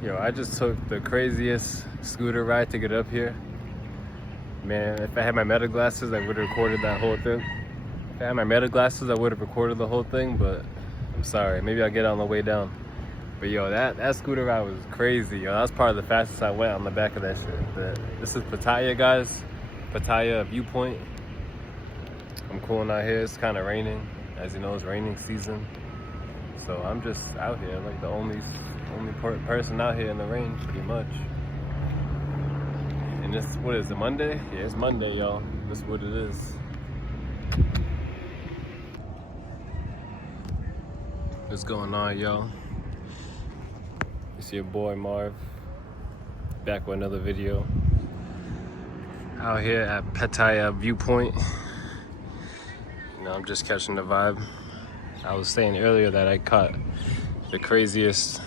Yo, I just took the craziest scooter ride to get up here. Man, if I had my meta glasses, I would have recorded that whole thing. If I had my meta glasses, I would have recorded the whole thing, but I'm sorry. Maybe I'll get it on the way down. But yo, that scooter ride was crazy. Yo, that was probably the fastest I went on the back of that shit. This is Pattaya, guys. Pattaya Viewpoint. I'm cooling out here. It's kind of raining. As you know, it's raining season. So I'm just out here, like the only person out here in the rain, pretty much. And this, what is it, Monday? Yeah, it's Monday, y'all. That's what it is. What's going on, y'all? It's your boy Marv, back with another video. Out here at Pattaya Viewpoint. You know, I'm just catching the vibe. I was saying earlier that I caught the craziest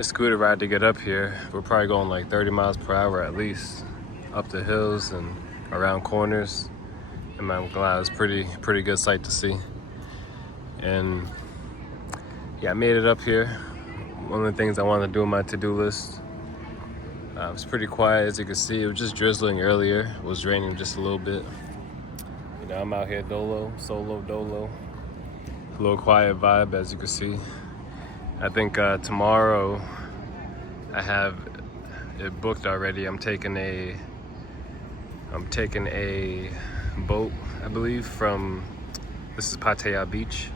scooter ride to get up here. We're probably going like 30 miles per hour at least, up the hills and around corners. And I'm glad it was pretty good sight to see. And yeah, I made it up here. One of the things I wanted to do on my to-do list. It was pretty quiet, as you can see. It was just drizzling earlier. It was raining just a little bit. You know, I'm out here solo dolo. A little quiet vibe, as you can see. I think tomorrow I have it booked already. I'm taking a boat, I believe, from, this is Pattaya Beach,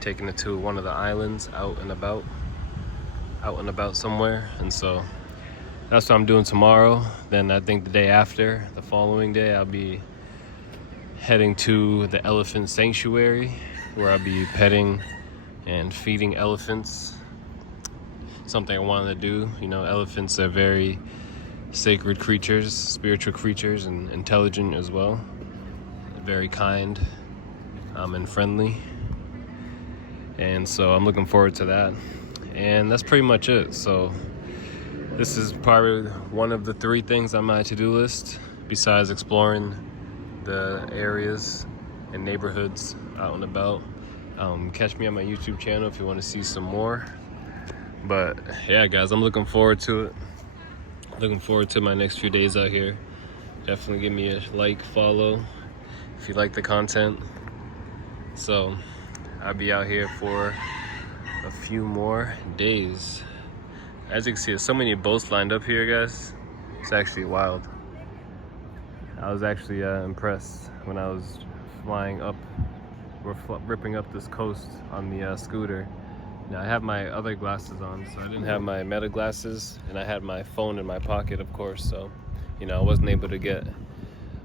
taking it to one of the islands out and about somewhere. And so that's what I'm doing tomorrow. Then I think the day after, the following day, I'll be heading to the elephant sanctuary, where I'll be petting and feeding elephants. Something I wanted to do. You know, elephants are very sacred creatures, spiritual creatures, and intelligent as well. Very kind and friendly. And so I'm looking forward to that. And that's pretty much it. So this is probably one of the 3 things on my to-do list, besides exploring the areas and neighborhoods out and about. Catch me on my YouTube channel if you want to see some more. But yeah, guys, I'm looking forward to it. Looking forward to my next few days out here. Definitely give me a like, follow if you like the content. So I'll be out here for a few more days. As you can see, there's so many boats lined up here, guys. It's actually wild. I was actually impressed when I was flying up. We're ripping up this coast on the scooter. Now I have my other glasses on, so I didn't have my meta glasses, and I had my phone in my pocket, of course, so you know, I wasn't able to get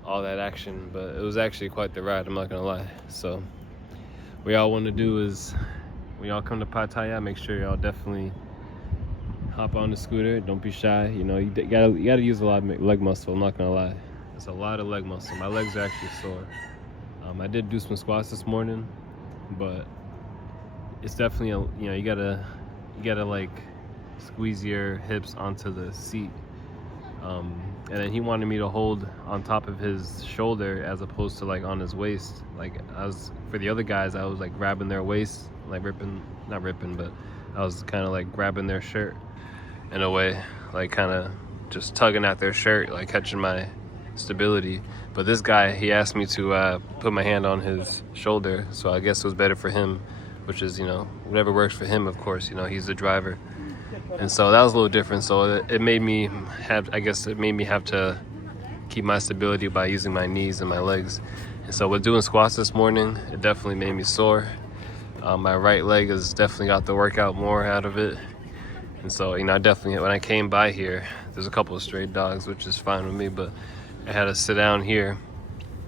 all that action, but it was actually quite the ride, I'm not gonna lie. So what y'all want to do is, when y'all come to Pattaya, make sure y'all definitely hop on the scooter. Don't be shy. You know, you gotta use a lot of leg muscle, I'm not gonna lie. It's a lot of leg muscle. My legs are actually sore. I did do some squats this morning, but it's definitely you know, you gotta like squeeze your hips onto the seat. And then he wanted me to hold on top of his shoulder as opposed to like on his waist. Like for the other guys, I was like grabbing their waist, like not ripping, but I was kind of like grabbing their shirt in a way, like kind of just tugging at their shirt, like catching my stability. But this guy, he asked me to put my hand on his shoulder, so I guess it was better for him, which is, you know, whatever works for him, of course. You know, he's the driver. And so that was a little different. So it made me have to keep my stability by using my knees and my legs. And so with doing squats this morning, it definitely made me sore. My right leg has definitely got the workout more out of it. And so, you know, I definitely, when I came by here, there's a couple of stray dogs, which is fine with me, but I had to sit down here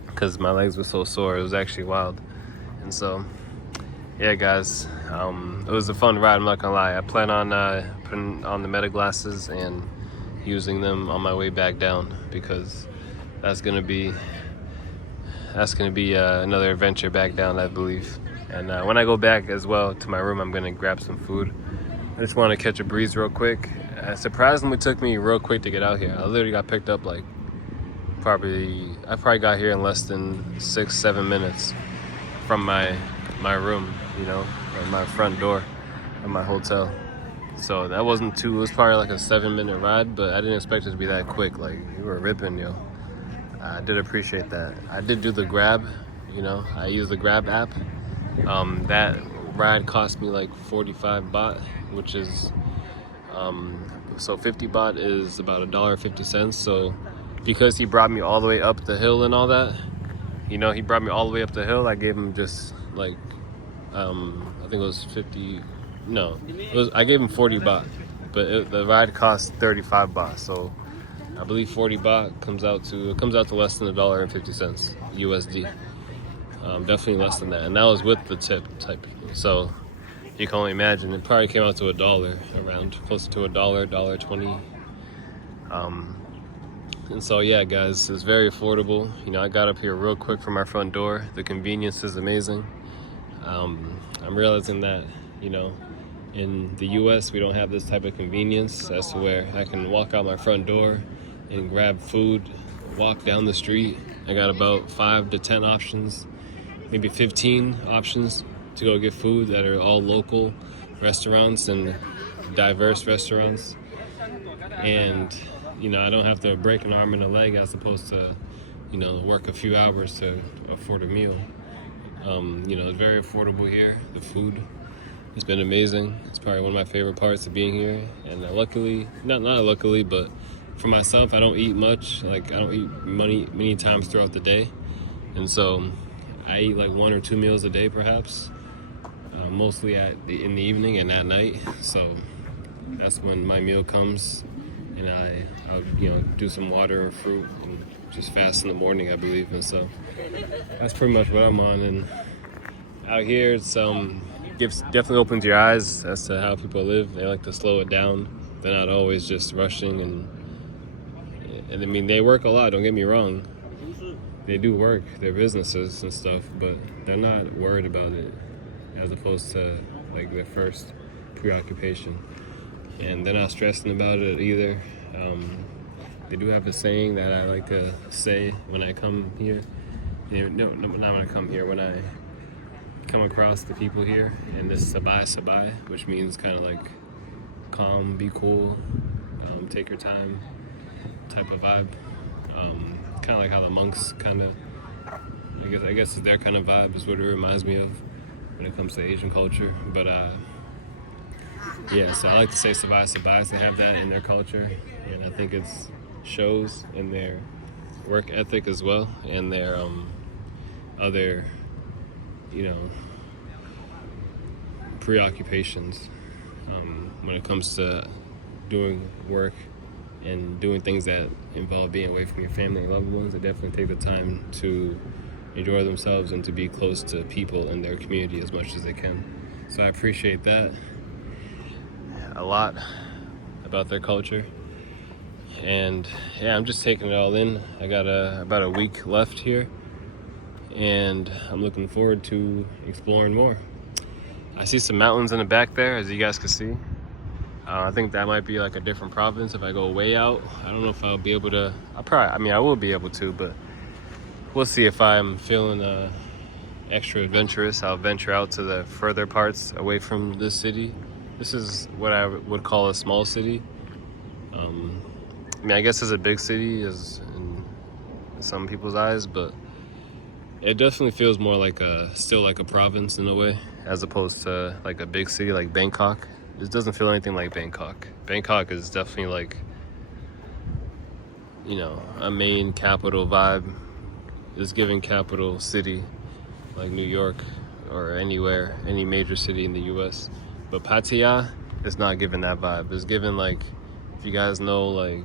because my legs were so sore. It was actually wild. And so, yeah, guys, it was a fun ride, I'm not gonna lie. I plan on putting on the meta glasses and using them on my way back down, because that's gonna be another adventure back down, I believe. And when I go back as well to my room, I'm gonna grab some food. I just want to catch a breeze real quick. Surprisingly, it took me real quick to get out here. I literally got picked up like I probably got here in less than 6-7 minutes from my room, you know, or my front door of my hotel. So that wasn't too, it was probably like a 7-minute ride, but I didn't expect it to be that quick. Like, you were ripping, yo. I did appreciate that. I did do the Grab, you know, I used the Grab app. That ride cost me like 45 baht, which is, so 50 baht is about $1.50. So because he brought me all the way up the hill and all that, you know, he brought me all the way up the hill, I gave him just like, I think it was 50, no, I gave him 40 baht, but the ride cost 35 baht. So I believe 40 baht comes out to less than $1.50 USD. Definitely less than that, and that was with the tip type. So you can only imagine, it probably came out to $1, around closer to $1.20. And so yeah, guys, it's very affordable. You know, I got up here real quick from our front door. The convenience is amazing. I'm realizing that, you know, in the US we don't have this type of convenience as to where I can walk out my front door and grab food, walk down the street. I got about 5 to 10 options, maybe 15 options to go get food that are all local restaurants and diverse restaurants. And, you know, I don't have to break an arm and a leg as opposed to, you know, work a few hours to afford a meal. You know, it's very affordable here. The food has been amazing. It's probably one of my favorite parts of being here. And luckily, not luckily, but for myself, I don't eat much. Like, I don't eat many times throughout the day. And so I eat like 1 or 2 meals a day, perhaps, mostly in the evening and at night. So that's when my meal comes, and I'll you know, do some water or fruit and just fast in the morning, I believe. And so that's pretty much what I'm on. And out here, it's definitely opens your eyes as to how people live. They like to slow it down. They're not always just rushing, and I mean, they work a lot, don't get me wrong. They do work, their businesses and stuff, but they're not worried about it as opposed to like their first preoccupation. And they're not stressing about it either. They do have a saying that I like to say when I come here. No, not when I come here, when I come across the people here, and this sabai, which means kind of like calm, be cool, take your time type of vibe. Kind of like how the monks kind of, I guess it's their kind of vibe is what it reminds me of when it comes to Asian culture. But yeah, so I like to say sabais, they have that in their culture, and I think it shows in their work ethic as well, and their other, you know, preoccupations when it comes to doing work and doing things that involve being away from your family and loved ones. They definitely take the time to enjoy themselves and to be close to people in their community as much as they can. So I appreciate that a lot about their culture. And yeah, I'm just taking it all in. I got about a week left here, and I'm looking forward to exploring more. I see some mountains in the back there, as you guys can see. I think that might be like a different province if I go way out. I don't know if I'll be able to. I will be able to, but we'll see. If I'm feeling extra adventurous, I'll venture out to the further parts away from this city. This is what I would call a small city. I mean, I guess it's a big city as in some people's eyes, but it definitely feels more like still like a province in a way, as opposed to like a big city like Bangkok. It doesn't feel anything like Bangkok. Bangkok is definitely like, you know, a main capital vibe. It's giving capital city like New York or anywhere, any major city in the US. But Pattaya is not giving that vibe. It's giving like, if you guys know, like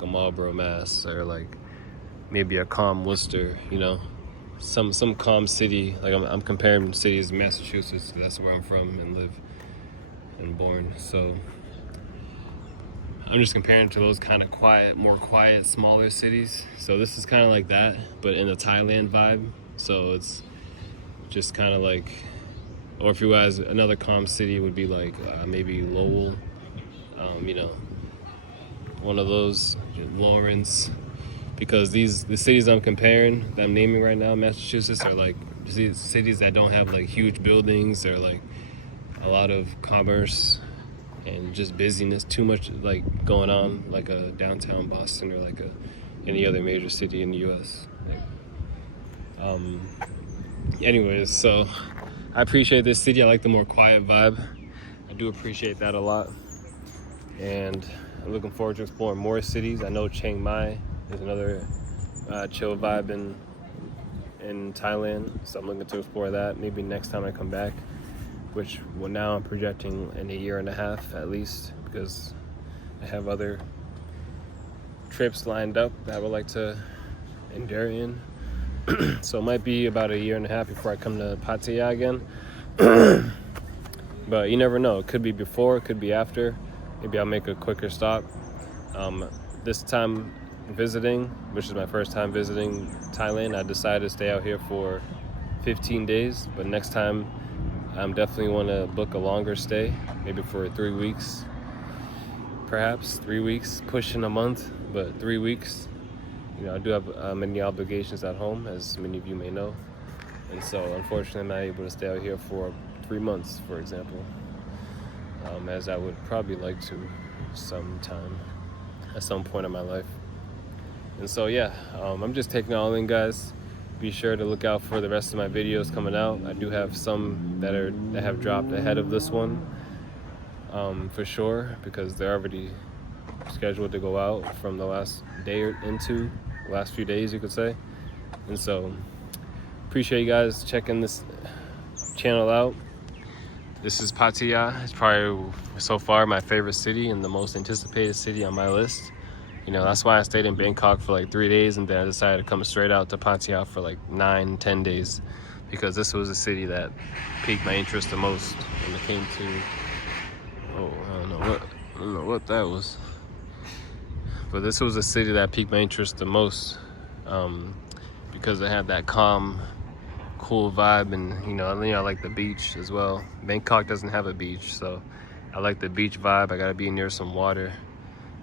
a Marlboro, Mass, or like maybe a calm Worcester, you know, some calm city. Like I'm comparing cities in Massachusetts. That's where I'm from and live and born. So I'm just comparing to those kind of more quiet, smaller cities. So this is kind of like that, but in a Thailand vibe. So it's just kind of like, or if you guys, another calm city would be like maybe Lowell, you know, one of those, Lawrence, because the cities I'm comparing, that I'm naming right now, Massachusetts, are like cities that don't have like huge buildings. They're like a lot of commerce, and just busyness, too much like going on like a downtown Boston or like any other major city in the US. Anyways, so I appreciate this city. I like the more quiet vibe. I do appreciate that a lot, and I'm looking forward to exploring more cities. I know Chiang Mai is another chill vibe in Thailand, so I'm looking to explore that maybe next time I come back, which now I'm projecting in a year and a half at least, because I have other trips lined up that I would like to endure in. So it might be about a year and a half before I come to Pattaya again. But you never know. It could be before, it could be after. Maybe I'll make a quicker stop. This time visiting, which is my first time visiting Thailand, I decided to stay out here for 15 days. But next time, I'm definitely want to book a longer stay, maybe for 3 weeks. Perhaps 3 weeks, pushing a month, but 3 weeks. You know, I do have many obligations at home, as many of you may know. And so, unfortunately, I'm not able to stay out here for 3 months, for example, as I would probably like to sometime, at some point in my life. And so, yeah, I'm just taking it all in, guys. Be sure to look out for the rest of my videos coming out. I do have some that have dropped ahead of this one, for sure, because they're already scheduled to go out from the last day or into last few days, you could say. And so appreciate you guys checking this channel out. This is Pattaya. It's probably so far my favorite city and the most anticipated city on my list. You know, that's why I stayed in Bangkok for like 3 days, and then I decided to come straight out to Pattaya for like 9-10 days, because this was a city that piqued my interest the most when it came to I don't know what that was. But this was a city that piqued my interest the most, because it had that calm, cool vibe, and you know, I like the beach as well. Bangkok doesn't have a beach, so I like the beach vibe. I gotta be near some water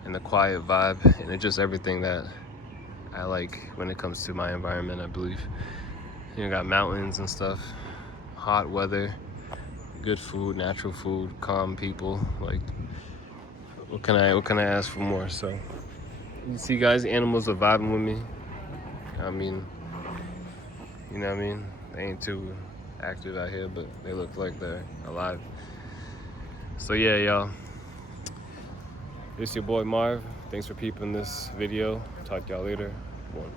and the quiet vibe, and it's just everything that I like when it comes to my environment, I believe. You know, got mountains and stuff, hot weather, good food, natural food, calm people. Like, what can I ask for more? So you see, guys, animals are vibing with me. I mean, you know what I mean? They ain't too active out here, but they look like they're alive. So yeah, y'all. It's your boy Marv. Thanks for peeping this video. Talk to y'all later. One.